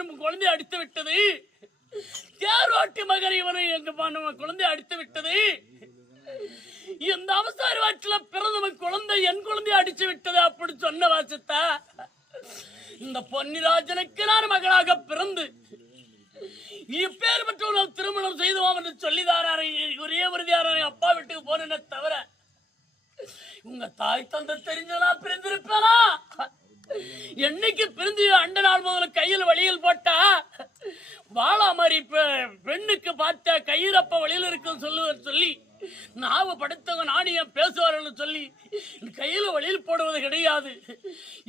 என் குழந்தை அடித்து விட்டது. தேரோட்டி மகன் இவனை எங்க குழந்தை அடித்து விட்டது. இந்த அவசார வாட்டில் பிறந்த குழந்தை என் குழந்தை அடிச்சு விட்டது அப்படி சொன்ன வாசத்தா இந்த பொன்னிராஜனுக்கு நான் மகளாக பிறந்து இப்பேர் மட்டும் திருமணம் செய்துவோம் என்று சொல்லிதாரே ஒரே உறுதியாரே அப்பா வீட்டுக்கு போனேன்னு தவிர உங்க தாய் தந்தை தெரிஞ்சதா பிரிந்திருப்பேனா? என்னைக்கு பிரிந்து அண்ட நாள் முதல்ல கையில் வழியில் போட்டா வாழா மாதிரி பெண்ணுக்கு பார்த்தா கயிறப்ப வழியில் இருக்குன்னு சொல்லி நாவ படுத்தவங்க நாணியம் பேசுவார்கள் சொல்லி கையில வழியில் போடுவது கிடையாது.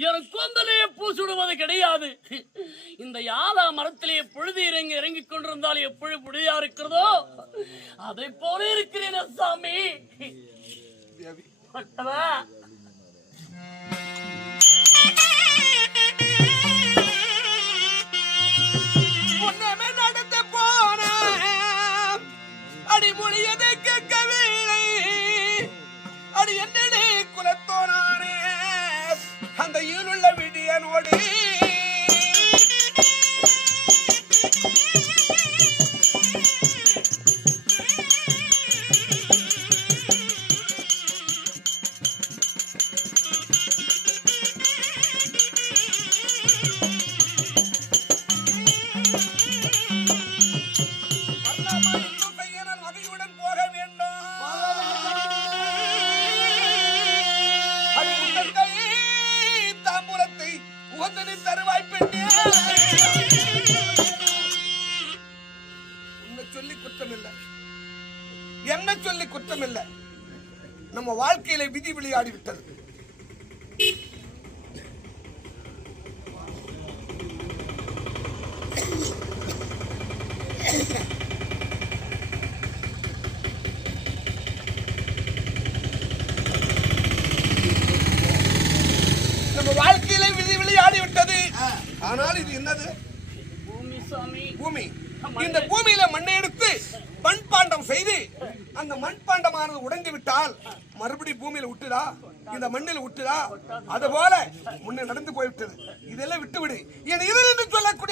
எனக்கு கொந்தலையே பூசுடுவது கிடையாது. இந்த யாழா மரத்திலேயே புழுதி இறங்கி கொண்டிருந்தால் எப்படி புழுதியா இருக்கிறதோ அதை போல இருக்கிறேன் சாமி. நடந்து போன அடிமொழியதை கேட்கவில்லை. அடி என்னடே குலத்தோனானே அந்த ஈருள்ள விடியனோடு என்ன சொல்லி குற்றம் இல்லை. நம்ம வாழ்க்கையில விதி விளையாடி விட்டது. நம்ம வாழ்க்கையில விதி விளையாடி விட்டது. ஆனால் இது என்னது? பூமி. இந்த பூமியில மண்ணை எடுத்து மண்பாண்டம் செய்து அந்த மண்பாண்டமானது உடைந்து விட்டால் மறுபடி பூமியில விட்டுடா, இந்த மண்ணில் விட்டுடா. அது போல முன்னே நடந்து போய்விட்டது. இதெல்லாம் விட்டுவிடு. என் இதில் என்று சொல்லக்கூடிய